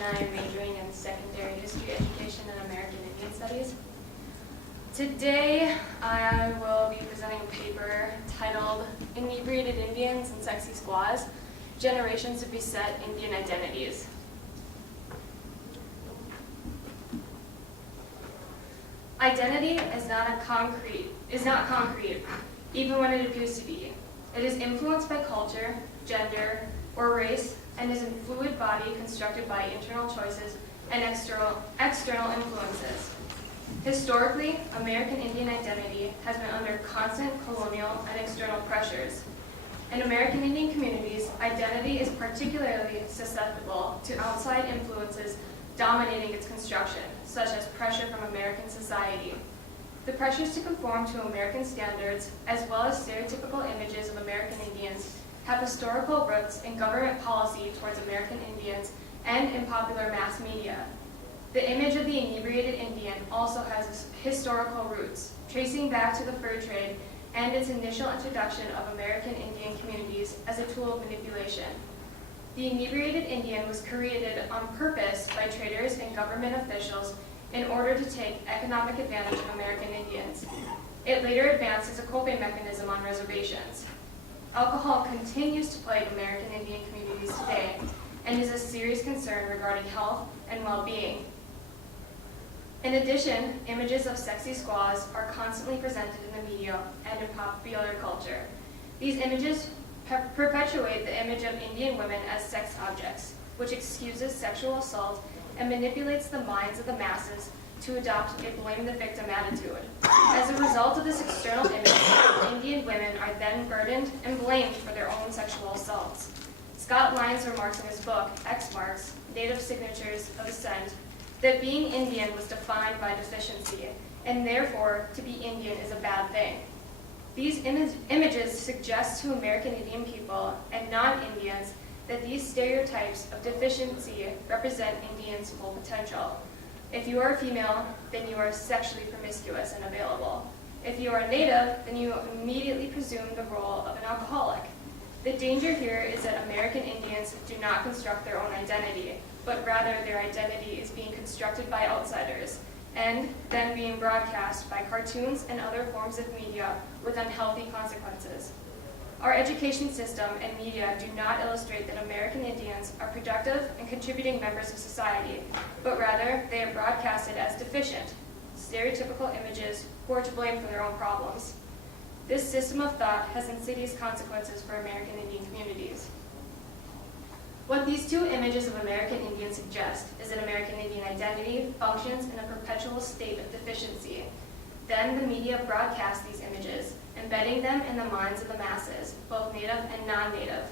and I am majoring in secondary history education and American Indian Studies. Today, I will be presenting a paper titled Inebriated Indians and Sexy Squaws, Generations to Beset Indian Identities. Identity is not concrete, even when it appears to be. It is influenced by culture, gender, or race, and is a fluid body constructed by internal choices and external influences. Historically, American Indian identity has been under constant colonial and external pressures. In American Indian communities, identity is particularly susceptible to outside influences dominating its construction, such as pressure from American society. The pressures to conform to American standards, as well as stereotypical images of American Indians, have historical roots in government policy towards American Indians and in popular mass media. The image of the inebriated Indian also has historical roots, tracing back to the fur trade and its initial introduction of American Indian communities as a tool of manipulation. The inebriated Indian was created on purpose by traders and government officials in order to take economic advantage of American Indians. It later advanced as a coping mechanism on reservations. Alcohol continues to plague American Indian communities today and is a serious concern regarding health and well-being. In addition, images of sexy squaws are constantly presented in the media and in popular culture. These images perpetuate the image of Indian women as sex objects, which excuses sexual assault and manipulates the minds of the masses to adopt a blame the victim attitude. As a result of this external image, Indian women are then burdened and blamed for their own sexual assaults. Scott Lyons remarks in his book, X Marks, Native Signatures of Descent, that being Indian was defined by deficiency, and therefore to be Indian is a bad thing. These images suggest to American Indian people and non-Indians that these stereotypes of deficiency represent Indians' full potential. If you are a female, then you are sexually promiscuous and available. If you are a native, then you immediately presume the role of an alcoholic. The danger here is that American Indians do not construct their own identity, but rather their identity is being constructed by outsiders, and then being broadcast by cartoons and other forms of media with unhealthy consequences. Our education system and media do not illustrate that American Indians are productive and contributing members of society, but rather they are broadcasted as deficient, stereotypical images who are to blame for their own problems. This system of thought has insidious consequences for American Indian communities. What these two images of American Indians suggest is that American Indian identity functions in a perpetual state of deficiency. Then the media broadcasts these images, embedding them in the minds of the masses, both native and non-native.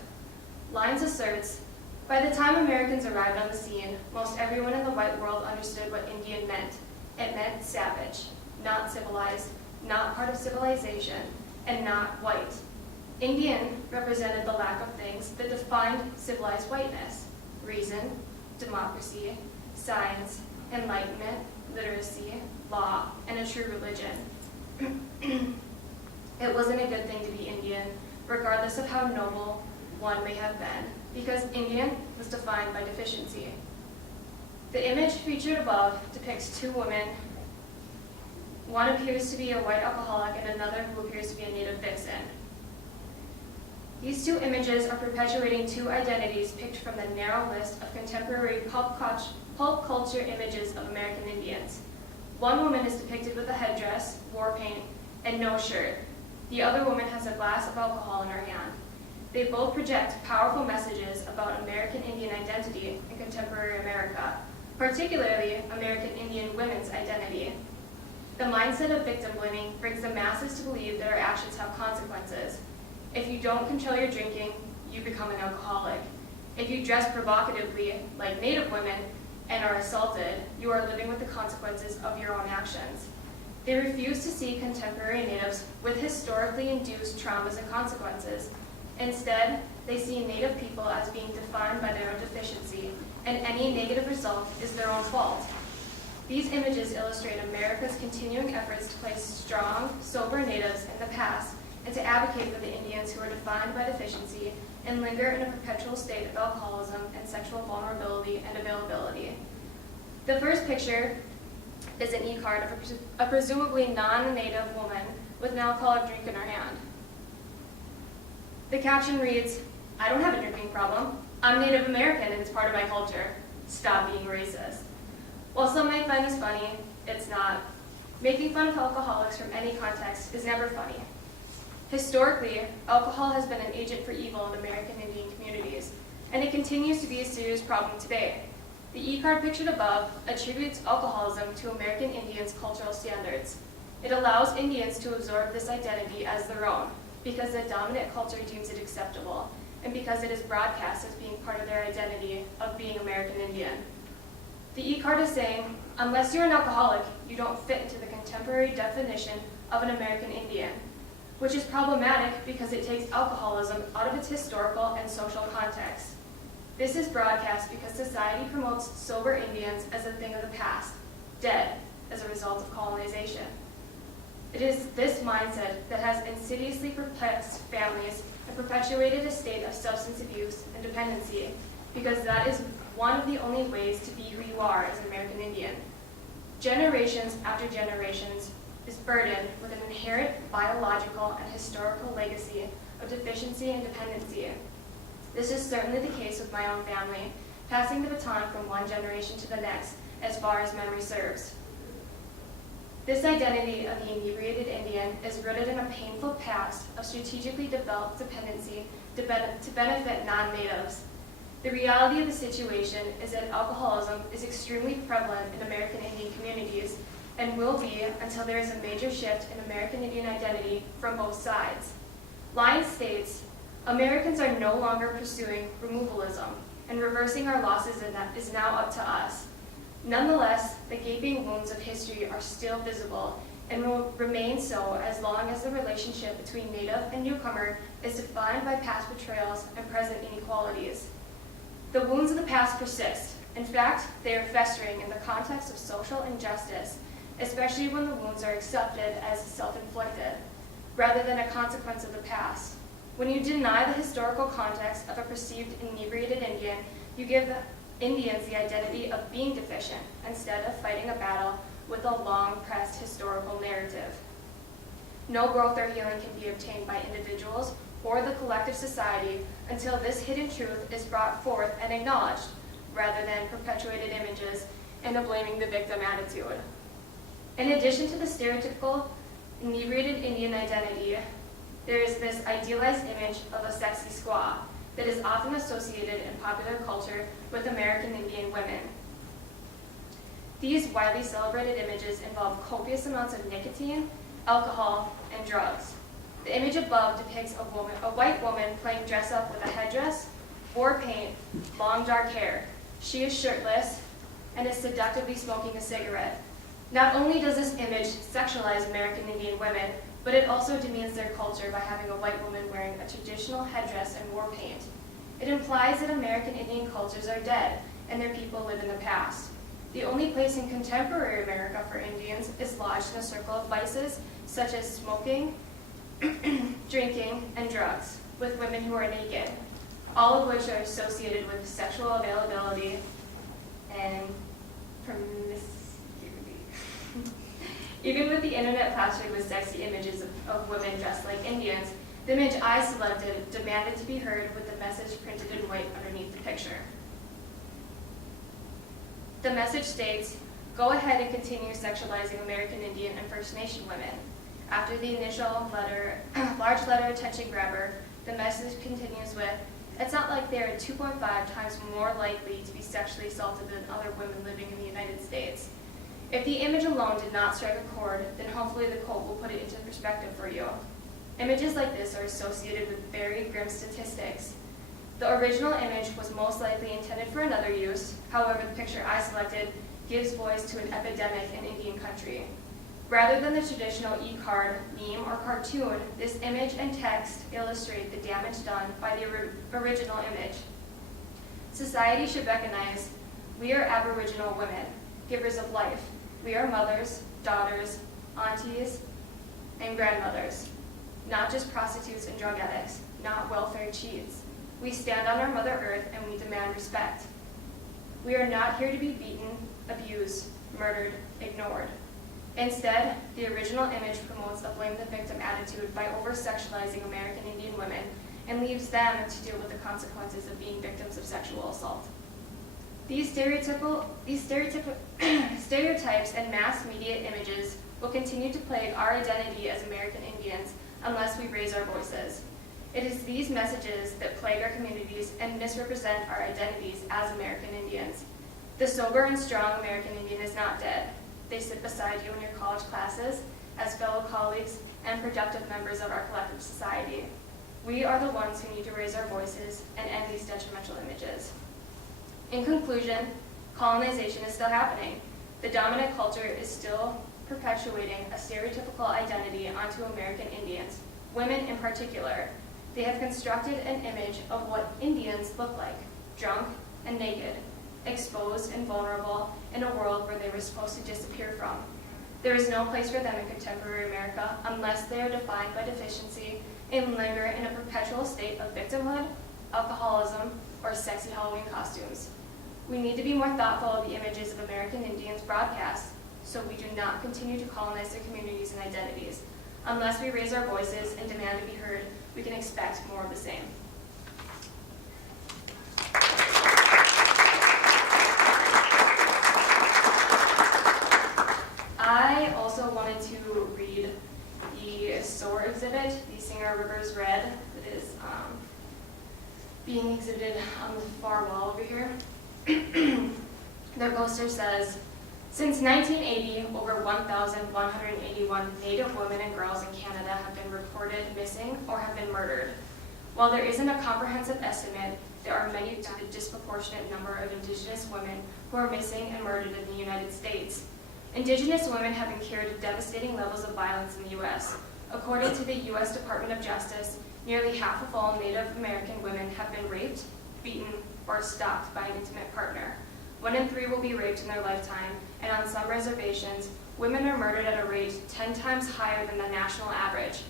Lyons asserts, by the time Americans arrived on the scene, most everyone in the white world understood what Indian meant. It meant savage, not civilized, not part of civilization, and not white. Indian represented the lack of things that defined civilized whiteness: reason, democracy, science, enlightenment, literacy, law, and a true religion. It wasn't a good thing to be Indian, regardless of how noble one may have been, because Indian was defined by deficiency. The image featured above depicts two women. One appears to be a white alcoholic and another who appears to be a native vixen. These two images are perpetuating two identities picked from the narrow list of contemporary pulp culture images of American Indians. One woman is depicted with a headdress, war paint, and no shirt. The other woman has a glass of alcohol in her hand. They both project powerful messages about American Indian identity in contemporary America, particularly American Indian women's identity. The mindset of victim blaming brings the masses to believe that our actions have consequences. If you don't control your drinking, you become an alcoholic. If you dress provocatively, like Native women, and are assaulted, you are living with the consequences of your own actions. They refuse to see contemporary Natives with historically induced traumas and consequences. Instead, they see Native people as being defined by their own deficiency, and any negative result is their own fault. These images illustrate America's continuing efforts to place strong, sober Natives in the past and to advocate for the Indians who are defined by deficiency and linger in a perpetual state of alcoholism and sexual vulnerability and availability. The first picture is an e-card of a presumably non-native woman with an alcoholic drink in her hand. The caption reads, "I don't have a drinking problem. I'm Native American and it's part of my culture. Stop being racist." While some might find this funny, it's not. Making fun of alcoholics from any context is never funny. Historically, alcohol has been an agent for evil in American Indian communities, and it continues to be a serious problem today. The e-card pictured above attributes alcoholism to American Indians' cultural standards. It allows Indians to absorb this identity as their own, because the dominant culture deems it acceptable, and because it is broadcast as being part of their identity of being American Indian. The e-card is saying, unless you're an alcoholic, you don't fit into the contemporary definition of an American Indian, which is problematic because it takes alcoholism out of its historical and social context. This is broadcast because society promotes sober Indians as a thing of the past, dead as a result of colonization. It is this mindset that has insidiously perplexed families and perpetuated a state of substance abuse and dependency, because that is one of the only ways to be who you are as an American Indian. Generations after generations is burdened with an inherent biological and historical legacy of deficiency and dependency. This is certainly the case with my own family, passing the baton from one generation to the next as far as memory serves. This identity of the inebriated Indian is rooted in a painful past of strategically developed dependency to benefit non-natives. The reality of the situation is that alcoholism is extremely prevalent in American Indian communities and will be until there is a major shift in American Indian identity from both sides. Lyons states, "Americans are no longer pursuing removalism, and reversing our losses is now up to us. Nonetheless, the gaping wounds of history are still visible and will remain so as long as the relationship between native and newcomer is defined by past betrayals and present inequalities. The wounds of the past persist. In fact, they are festering in the context of social injustice, especially when the wounds are accepted as self-inflicted, rather than a consequence of the past. When you deny the historical context of a perceived inebriated Indian, you give the Indians the identity of being deficient instead of fighting a battle with a long-pressed historical narrative. No growth or healing can be obtained by individuals or the collective society until this hidden truth is brought forth and acknowledged, rather than perpetuated images and a blaming the victim attitude." In addition to the stereotypical inebriated Indian identity, there is this idealized image of a sexy squaw that is often associated in popular culture with American Indian women. These widely celebrated images involve copious amounts of nicotine, alcohol, and drugs. The image above depicts a white woman playing dress-up with a headdress, war paint, long dark hair. She is shirtless and is seductively smoking a cigarette. Not only does this image sexualize American Indian women, but it also demeans their culture by having a white woman wearing a traditional headdress and war paint. It implies that American Indian cultures are dead and their people live in the past. The only place in contemporary America for Indians is lodged in a circle of vices such as smoking, drinking, and drugs, with women who are naked, all of which are associated with sexual availability and promiscuity. Even with the internet plastered with sexy images of women dressed like Indians, the image I selected demanded to be heard with the message printed in white underneath the picture. The message states, "Go ahead and continue sexualizing American Indian and First Nation women." After the initial large letter attention grabber, the message continues with, "It's not like they are 2.5 times more likely to be sexually assaulted than other women living in the United States." If the image alone did not strike a chord, then hopefully the quote will put it into perspective for you. Images like this are associated with very grim statistics. The original image was most likely intended for another use. However, the picture I selected gives voice to an epidemic in Indian country. Rather than the traditional e-card, meme, or cartoon, this image and text illustrate the damage done by the original image. Society should recognize we are Aboriginal women, givers of life. We are mothers, daughters, aunties, and grandmothers, not just prostitutes and drug addicts, not welfare cheats. We stand on our Mother Earth and we demand respect. We are not here to be beaten, abused, murdered, ignored. Instead, the original image promotes a blame the victim attitude by over-sexualizing American Indian women and leaves them to deal with the consequences of being victims of sexual assault. These stereotypes and mass media images will continue to plague our identity as American Indians unless we raise our voices. It is these messages that plague our communities and misrepresent our identities as American Indians. The sober and strong American Indian is not dead. They sit beside you in your college classes as fellow colleagues and productive members of our collective society. We are the ones who need to raise our voices and end these detrimental images. In conclusion, colonization is still happening. The dominant culture is still perpetuating a stereotypical identity onto American Indians, women in particular. They have constructed an image of what Indians look like, drunk and naked, exposed and vulnerable in a world where they were supposed to disappear from. There is no place for them in contemporary America unless they are defined by deficiency and linger in a perpetual state of victimhood, alcoholism, or sexy Halloween costumes. We need to be more thoughtful of the images of American Indians broadcast so we do not continue to colonize their communities and identities. Unless we raise our voices and demand to be heard, we can expect more of the same. I also wanted to read the SOAR exhibit, the Singer Rivers Red, that is being exhibited on the far wall over here. Their poster says, since 1980, over 1,181 Native women and girls in Canada have been reported missing or have been murdered. While there isn't a comprehensive estimate, there are many to the disproportionate number of Indigenous women who are missing and murdered in the United States. Indigenous women have incurred devastating levels of violence in the U.S. According to the U.S. Department of Justice, nearly half of all Native American women have been raped, beaten, or stalked by an intimate partner. 1 in 3 will be raped in their lifetime, and on some reservations, women are murdered at a rate 10 times higher than the national average.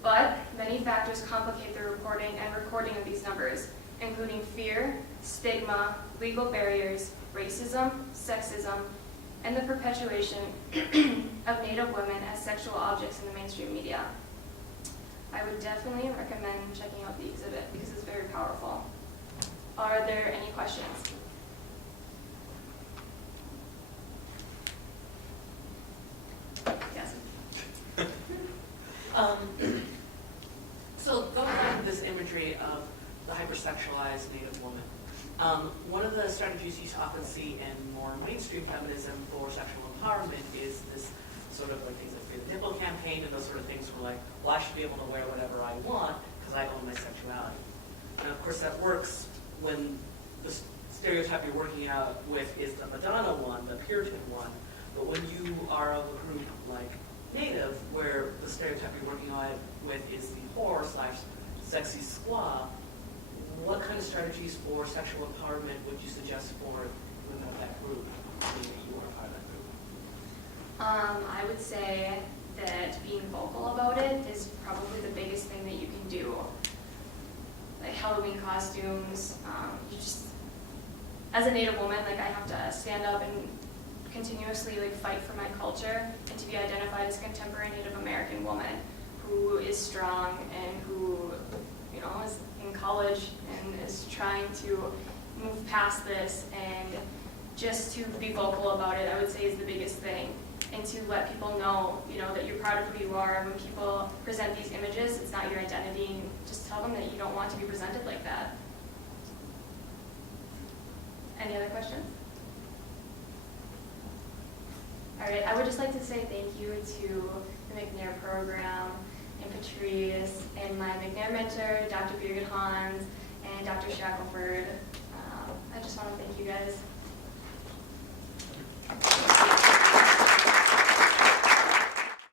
But many factors complicate the reporting and recording of these numbers, including fear, stigma, legal barriers, racism, sexism, and the perpetuation of Native women as sexual objects in the mainstream media. I would definitely recommend checking out the exhibit because it's very powerful. Are there any questions? Yes. So going back to this imagery of the hypersexualized Native woman, one of the strategies you often see in more mainstream feminism for sexual empowerment is this sort of like things like Free the Nipple campaign and those sort of things where like, well, I should be able to wear whatever I want because I own my sexuality. And of course that works when the stereotype you're working out with is the Madonna one, the Puritan one. But when you are of a group like Native, where the stereotype you're working on with is the whore / sexy squaw, what kind of strategies for sexual empowerment would you suggest for women of that group, being that you are part of that group? I would say that being vocal about it is probably the biggest thing that you can do. Like Halloween costumes, you just, as a Native woman, like I have to stand up and continuously like fight for my culture and to be identified as a contemporary Native American woman who is strong and who, you know, is in college and is trying to move past this, and just to be vocal about it, I would say, is the biggest thing. And to let people know, you know, that you're proud of who you are. When people present these images, it's not your identity. Just tell them that you don't want to be presented like that. Any other questions? All right, I would just like to say thank you to the McNair program and Patrice and my McNair mentor, Dr. Birgit Hans, and Dr. Shackelford. I just want to thank you guys.